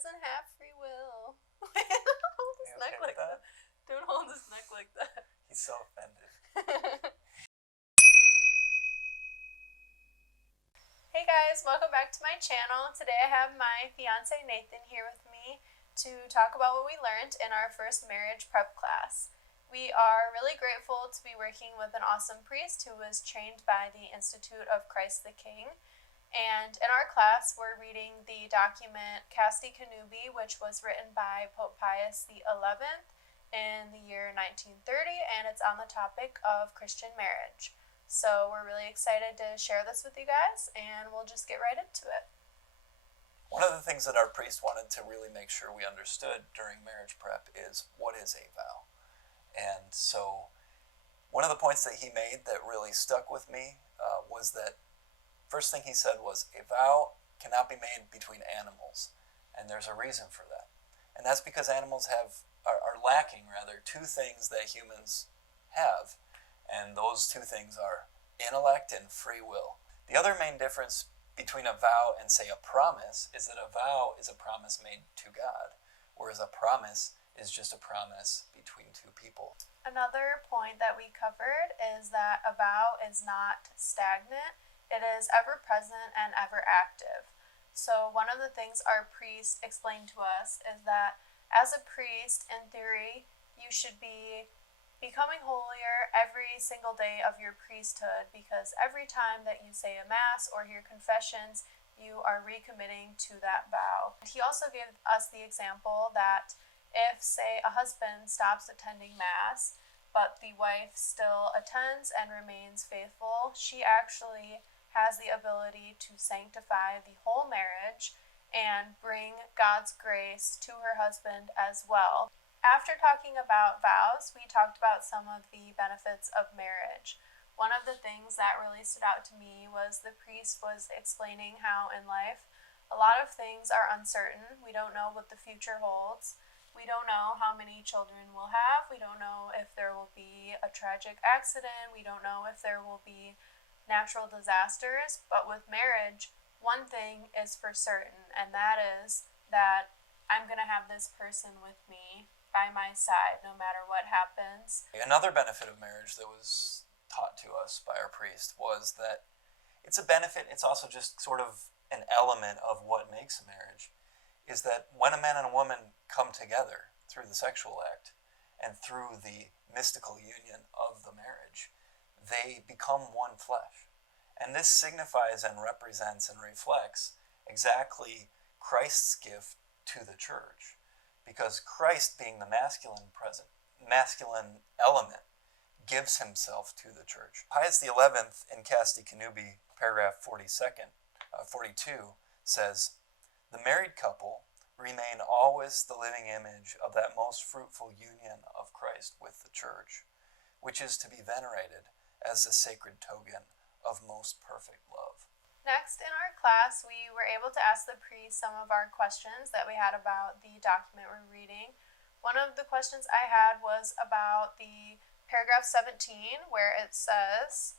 doesn't have free will. Don't hold his neck like that. Don't hold his neck like that. He's so offended. Hey guys, welcome back to my channel. Today I have my fiancé Nathan here with me to talk about what we learned in our first marriage prep class. We are really grateful to be working with an awesome priest who was trained by the Institute of Christ the King. And in our class, we're reading the document Casti Connubii, which was written by Pope Pius XI in the year 1930, and it's on the topic of Christian marriage. So we're really excited to share this with you guys, and we'll just get right into it. One of the things that our priest wanted to really make sure we understood during marriage prep is, what is a vow? And so one of the points that he made that really stuck with me was that first thing he said was, a vow cannot be made between animals, and there's a reason for that. And that's because animals are lacking two things that humans have, and those two things are intellect and free will. The other main difference between a vow and, say, a promise is that a vow is a promise made to God, whereas a promise is just a promise between two people. Another point that we covered is that a vow is not stagnant. It is ever present and ever active. So one of the things our priest explained to us is that as a priest, in theory, you should be becoming holier every single day of your priesthood, because every time that you say a mass or hear confessions, you are recommitting to that vow. He also gave us the example that if, say, a husband stops attending mass, but the wife still attends and remains faithful, she actually has the ability to sanctify the whole marriage and bring God's grace to her husband as well. After talking about vows, we talked about some of the benefits of marriage. One of the things that really stood out to me was the priest was explaining how in life a lot of things are uncertain. We don't know what the future holds. We don't know how many children we'll have. We don't know if there will be a tragic accident. We don't know if there will be natural disasters. But with marriage, one thing is for certain, and that is that I'm going to have this person with me by my side no matter what happens. Another benefit of marriage that was taught to us by our priest was that it's a benefit, it's also just sort of an element of what makes a marriage, is that when a man and a woman come together through the sexual act and through the mystical union of the marriage, they become one flesh. And this signifies and represents and reflects exactly Christ's gift to the church. Because Christ, being the masculine element, gives himself to the church. Pius XI in Casti Connubii, paragraph 42, says, "The married couple remain always the living image of that most fruitful union of Christ with the church, which is to be venerated as the sacred token of most perfect love." Next, in our class, we were able to ask the priest some of our questions that we had about the document we're reading. One of the questions I had was about the paragraph 17, where it says,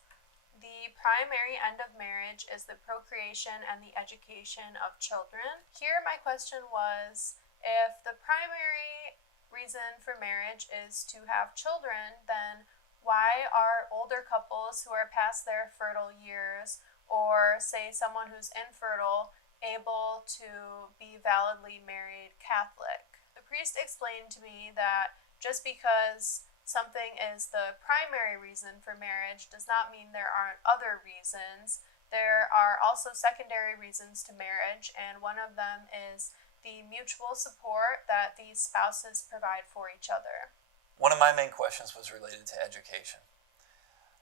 "The primary end of marriage is the procreation and the education of children." Here, my question was, if the primary reason for marriage is to have children, then why are older couples who are past their fertile years, or say someone who's infertile, able to be validly married Catholic? The priest explained to me that just because something is the primary reason for marriage does not mean there aren't other reasons. There are also secondary reasons to marriage, and one of them is the mutual support that these spouses provide for each other. One of my main questions was related to education.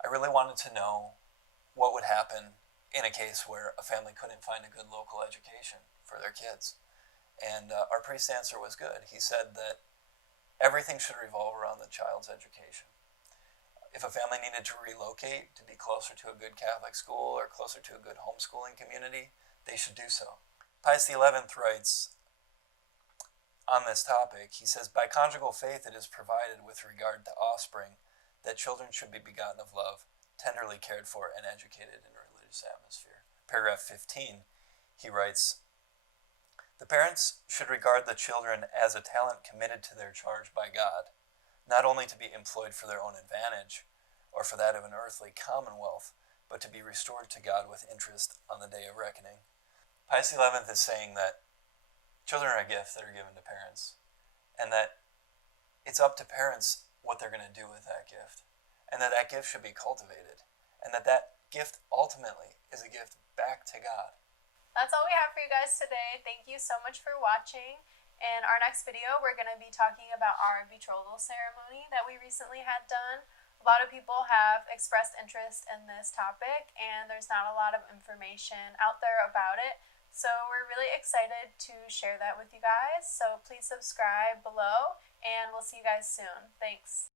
I really wanted to know what would happen in a case where a family couldn't find a good local education for their kids. And our priest's answer was good. He said that everything should revolve around the child's education. If a family needed to relocate to be closer to a good Catholic school or closer to a good homeschooling community, they should do so. Pius XI writes on this topic, he says, "By conjugal faith it is provided with regard to offspring that children should be begotten of love, tenderly cared for, and educated in a religious atmosphere." Paragraph 15, he writes, The parents should regard the children as a talent committed to their charge by God, not only to be employed for their own advantage or for that of an earthly commonwealth, but to be restored to God with interest on the day of reckoning. Pius XI is saying that children are a gift that are given to parents, and that it's up to parents what they're going to do with that gift, and that that gift should be cultivated, and that that gift ultimately is a gift back to God. That's all we have for you guys today. Thank you so much for watching. In our next video, we're going to be talking about our betrothal ceremony that we recently had done. A lot of people have expressed interest in this topic, and there's not a lot of information out there about it. So we're really excited to share that with you guys. So please subscribe below, and we'll see you guys soon. Thanks.